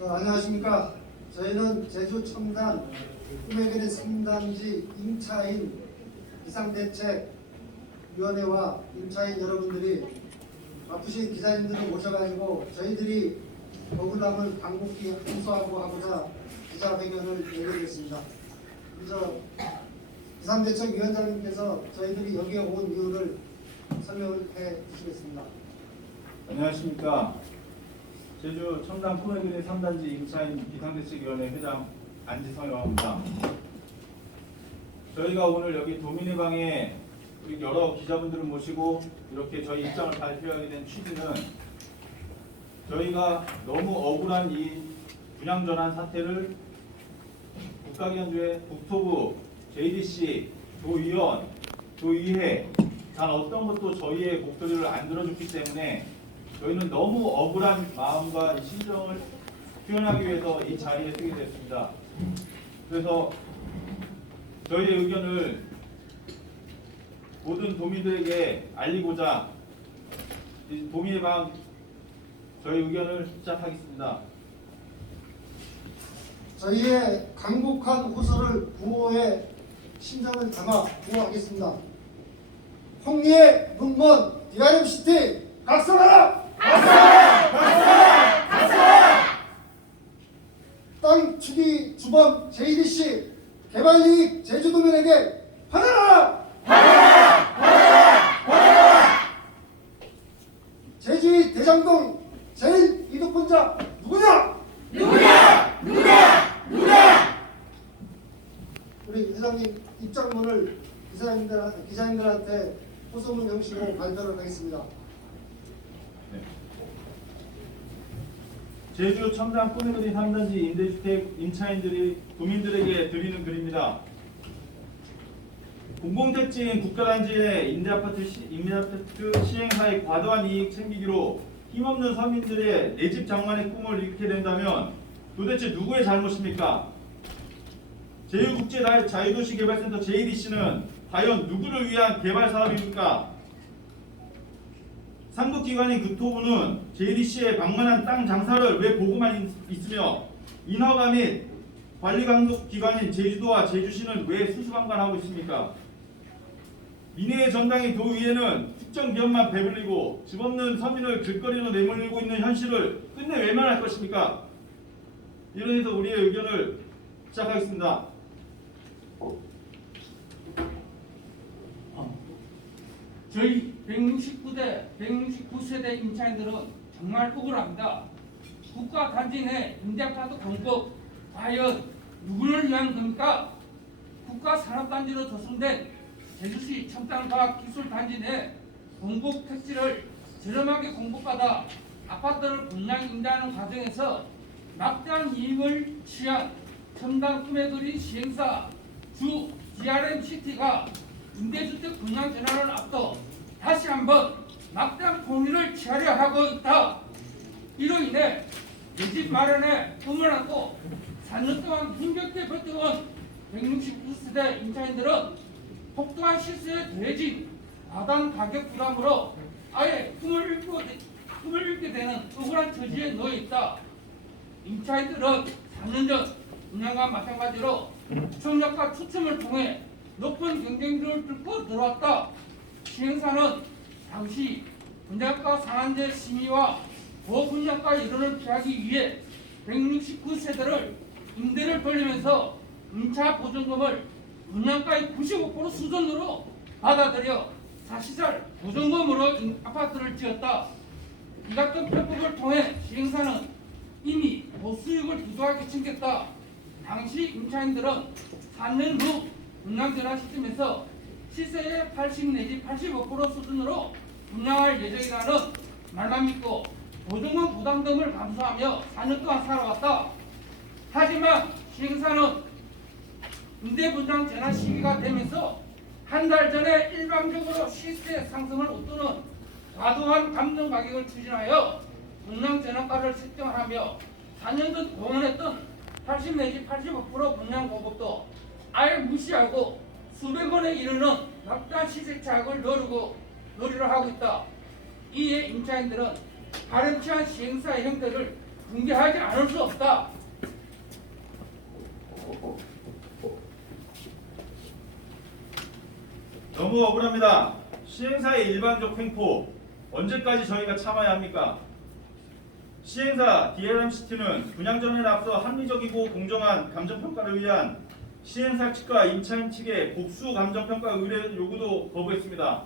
안녕하십니까. 저희는 제주 첨단 꿈의 3단지 임차인 비상대책위원회와 임차인 여러분들이 바쁘신 기자님들을 모셔가지고 저희들이 억울함을 강곡히 항소하고 하고자 기자회견을 열게 됐습니다. 그래서 비상대책위원장님께서 저희들이 여기에 온 이유를 설명을 해 주시겠습니다. 안녕하십니까. 제주 첨단 코너그린 3단지 임차인 비상대책위원회 회장 안지성이라고 합니다. 저희가 오늘 여기 도민의 방에 우리 여러 기자분들을 모시고 이렇게 저희 입장을 발표하게 된 취지는 저희가 너무 억울한 이 분양전환 사태를 국가기관주의 국토부, JDC, 도의원, 도의회 단 어떤 것도 저희의 목소리를 안 들어줬기 때문에 저희는 너무 억울한 마음과 심정을 표현하기 위해서 이 자리에 서게 됐습니다. 그래서 저희의 의견을 모든 도민들에게 알리고자 도민의 방 저희 의견을 시작하겠습니다. 저희의 강곡한 호소를 구호의 심정을 담아 구호하겠습니다. 홍리의 문먼 DRMCT 각성하라! 땅 투기 주범 JDC 개발이익 제주도민에게 환원하라! 제주의 대장동 제일 이득권자 누구냐? 우리 회장님 입장문을 기자님들한테 호소문 형식으로 발표를 하겠습니다. 제주 첨단 꿈의 3단지 임대주택 임차인들이 도민들에게 드리는 글입니다. 공공택지인 국가단지의 임대아파트 시행사의 과도한 이익 챙기기로 힘없는 서민들의 내 집 장만의 꿈을 잃게 된다면 도대체 누구의 잘못입니까? 제주국제자유도시개발센터 JDC는 과연 누구를 위한 개발 사업입니까? 상급기관인 국토부는 JDC의 방만한 땅 장사를 왜 보고만 있으며 인허가 및 관리감독기관인 제주도와 제주시는 왜 수수방관하고 있습니까? 민의의 전당인 도의회는 특정 기업만 배불리고 집 없는 서민을 길거리로 내몰리고 있는 현실을 끝내 외면할 것입니까? 이러해서 우리의 의견을 시작하겠습니다. 저희 169세대 임차인들은 정말 억울합니다. 국가 단지 내 임대아파트 공급 과연 누구를 위한 겁니까? 국가 산업단지로 조성된 제주시 첨단과학기술단지 내 공급 택지를 저렴하게 공급받아 아파트를 분양 임대하는 과정에서 막대한 이익을 취한 첨단 꿈의 그린 시행사 주 DRMCT가 임대주택 분양 전환을 앞둬 다시 한번 막대한 폭리를 취하려 하고 있다. 이로 인해 내 집 마련에 꿈을 안고 4년 동안 힘겹게 버텨온 169세대 임차인들은 폭도한 실수에 더해진 과다한 가격 부담으로 아예 꿈을 잃게 되는 억울한 처지에 놓여 있다. 임차인들은 4년 전 분양과 마찬가지로 청약과 추첨을 통해 높은 경쟁률을 뚫고 들어왔다. 시행사는 당시 분양가 상한제 심의와 고분양가 이론을 피하기 위해 169세대를 임대를 돌리면서 임차 보증금을 분양가의 95% 수준으로 받아들여 사시살 보증금으로 아파트를 지었다. 이 같은 편법을 통해 시행사는 이미 보수익을 두둑하게 챙겼다. 당시 임차인들은 4년 후 분양 전환 시점에서 시세의 80 내지 85% 수준으로 분양할 예정이라는 말만 믿고 보증금 부담 등을 감수하며 4년 동안 살아왔다. 하지만 시행사는 임대 분양 전환 시기가 되면서 한 달 전에 일방적으로 시세 상승을 웃도는 과도한 감정 가격을 추진하여 분양 전환가를 책정을 하며 4년 전 공언했던 80 내지 85% 분양 공급도 아예 무시하고 수백 원에 이르는 막대한 시세 차익을 노리려 하고 있다. 이에 임차인들은 바람직한 시행사의 형태를 공개하지 않을 수 없다. 너무 억울합니다. 시행사의 일반적 횡포 언제까지 저희가 참아야 합니까? 시행사 DLMCT는 분양 전환에 앞서 합리적이고 공정한 감정평가를 위한 시행사 측과 임차인 측의 복수 감정평가 의뢰 요구도 거부했습니다.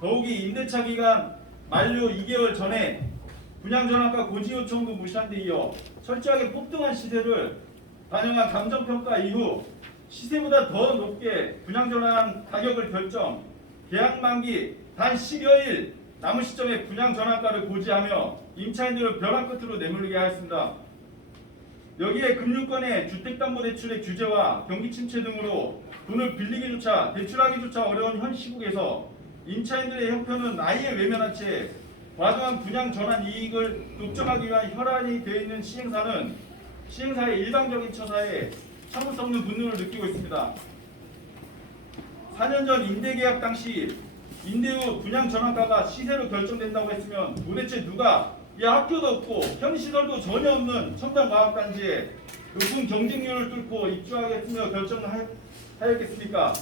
더욱이 임대차 기간 만료 2개월 전에 분양 전환가 고지 요청도 무시한 데 이어 철저하게 폭등한 시세를 반영한 감정평가 이후 시세보다 더 높게 분양 전환 가격을 결정, 계약 만기 단 10여일 남은 시점에 분양 전환가를 고지하며 임차인들을 벼랑 끝으로 내몰리게 하였습니다. 여기에 금융권의 주택담보대출의 규제와 경기 침체 등으로 돈을 빌리기조차 대출하기조차 어려운 현 시국에서 임차인들의 형편은 아예 외면한 채 과도한 분양 전환 이익을 독점하기 위한 혈안이 되어 있는 시행사는 시행사의 일방적인 처사에 참을 수 없는 분노를 느끼고 있습니다. 4년 전 임대계약 당시 임대 후 분양 전환가가 시세로 결정된다고 했으면 도대체 누가 학교도 없고 편의시설도 전혀 없는 첨단과학단지에 높은 경쟁률을 뚫고 입주하겠으며 결정하였겠습니까?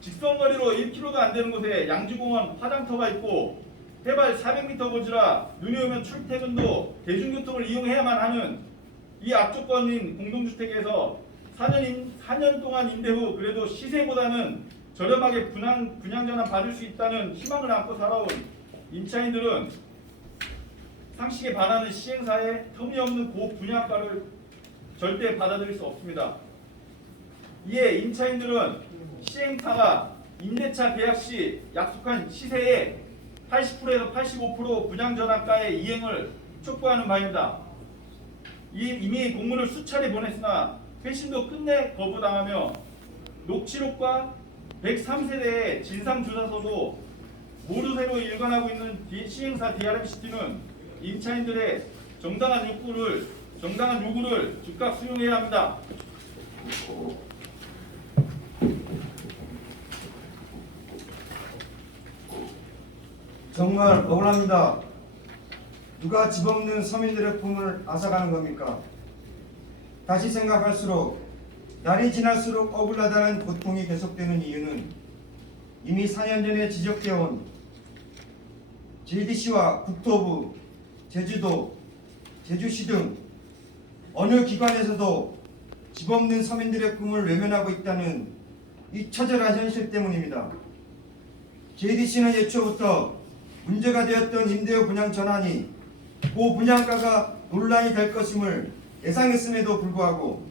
직선거리로 1km도 안 되는 곳에 양주공원 화장터가 있고 해발 400m 고지라 눈이 오면 출퇴근도 대중교통을 이용해야만 하는 이 악조건인 공동주택에서 4년 동안 임대 후 그래도 시세보다는 저렴하게 분양 전환 받을 수 있다는 희망을 안고 살아온 임차인들은 상식에 반하는 시행사의 터무니없는 고분양가를 절대 받아들일 수 없습니다. 이에 임차인들은 시행사가 임대차 계약 시 약속한 시세의 80%에서 85% 분양 전환가의 이행을 촉구하는 바입니다. 이미 공문을 수차례 보냈으나 회신도 끝내 거부당하며 녹취록과 103세대의 진상조사서도 모두 새로 일관하고 있는 시행사 DRMCT는 임차인들의 정당한 요구를 즉각 수용해야 합니다. 정말 억울합니다. 누가 집 없는 서민들의 품을 앗아가는 겁니까? 다시 생각할수록 날이 지날수록 억울하다는 고통이 계속되는 이유는 이미 4년 전에 지적되어 온 JDC와 국토부, 제주도, 제주시 등 어느 기관에서도 집 없는 서민들의 꿈을 외면하고 있다는 이 처절한 현실 때문입니다. JDC는 예초부터 문제가 되었던 임대료 분양 전환이 고분양가가 논란이 될 것임을 예상했음에도 불구하고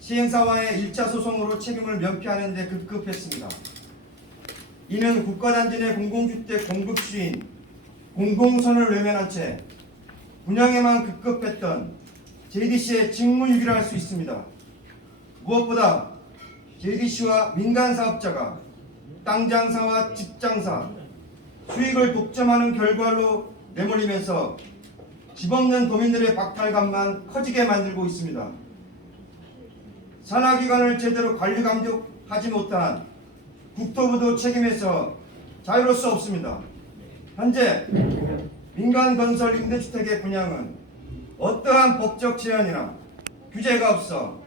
시행사와의 1차 소송으로 책임을 면피하는 데 급급했습니다. 이는 국가단지 내 공공주택 공급주인 공공선을 외면한 채 분양에만 급급했던 JDC의 직무유기를 할 수 있습니다. 무엇보다 JDC와 민간사업자가 땅장사와 집장사, 수익을 독점하는 결과로 내몰리면서 집 없는 도민들의 박탈감만 커지게 만들고 있습니다. 산하기관을 제대로 관리 감독하지 못한 국토부도 책임에서 자유로울 수 없습니다. 현재 민간건설 임대주택의 분양은 어떠한 법적 제한이나 규제가 없어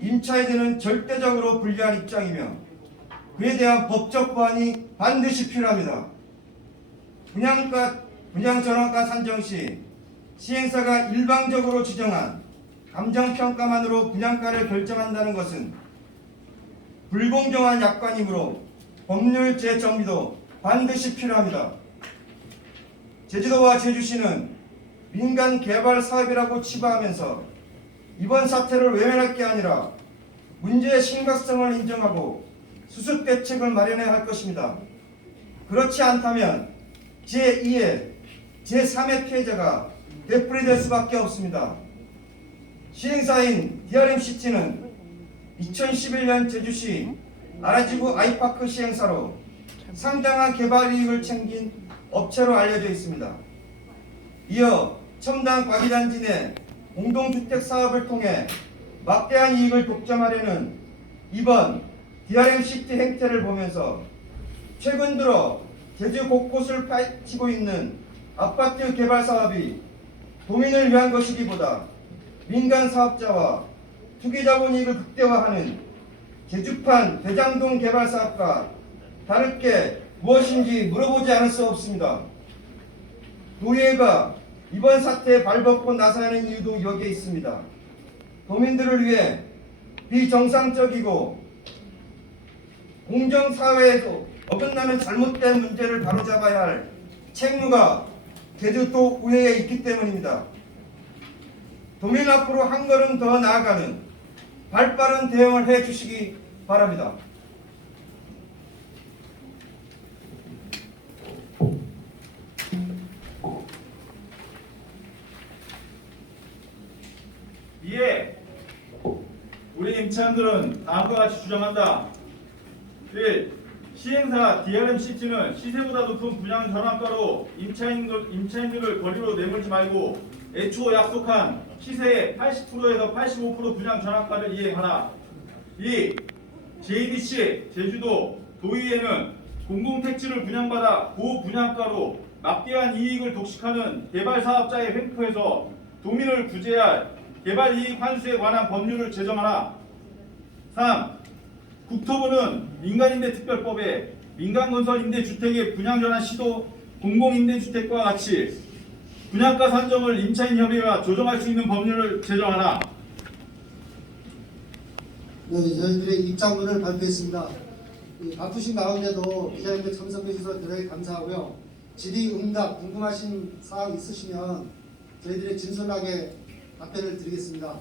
임차인들은 절대적으로 불리한 입장이며 그에 대한 법적 보완이 반드시 필요합니다. 분양 전환가 산정 시 시행사가 일방적으로 지정한 감정평가만으로 분양가를 결정한다는 것은 불공정한 약관이므로 법률 재정비도 반드시 필요합니다. 제주도와 제주시는 민간 개발 사업이라고 치부하면서 이번 사태를 외면할 게 아니라 문제의 심각성을 인정하고 수습 대책을 마련해야 할 것입니다. 그렇지 않다면 제2의 제3의 피해자가 되풀이될 수밖에 없습니다. 시행사인 DRMCT는 2011년 제주시 아라지구 아이파크 시행사로 상당한 개발 이익을 챙긴 업체로 알려져 있습니다. 이어 첨단 과기단지 내 공동주택 사업을 통해 막대한 이익을 독점하려는 이번 DRMCT 행태를 보면서 최근 들어 제주 곳곳을 파헤치고 있는 아파트 개발 사업이 도민을 위한 것이기보다 민간 사업자와 투기자본 이익을 극대화하는 제주판 대장동 개발 사업과 다를 게 무엇인지 물어보지 않을 수 없습니다. 도의회가 이번 사태에 발벗고 나서는 이유도 여기에 있습니다. 도민들을 위해 비정상적이고 공정사회에도 어긋나는 잘못된 문제를 바로잡아야 할 책무가 제주도 의회에 있기 때문입니다. 도민 앞으로 한 걸음 더 나아가는 발빠른 대응을 해 주시기 바랍니다. 이에 우리 임차인들은 다음과 같이 주장한다. 1. 시행사 DRMCT는 시세보다 높은 분양 전환가로 임차인들을 거리로 내몰지 말고 애초 약속한 시세의 80%에서 85% 분양 전환가를 이행하라. 2. JDC 제주도 도의회는 공공택지를 분양받아 고분양가로 막대한 이익을 독식하는 개발사업자의 횡포에서 도민을 구제할 개발이익 환수에 관한 법률을 제정하라. 3. 국토부는 민간임대특별법에 민간건설임대주택의 분양전환 시도 공공임대주택과 같이 분양가 산정을 임차인협의회가 조정할 수 있는 법률을 제정하라. 네, 저희들의 입장문을 발표했습니다. 바쁘신 가운데도 기자님들 참석해 주셔서 대단히 감사하고요. 질의응답 궁금하신 사항 있으시면 저희들이 진솔하게 답변을 드리겠습니다.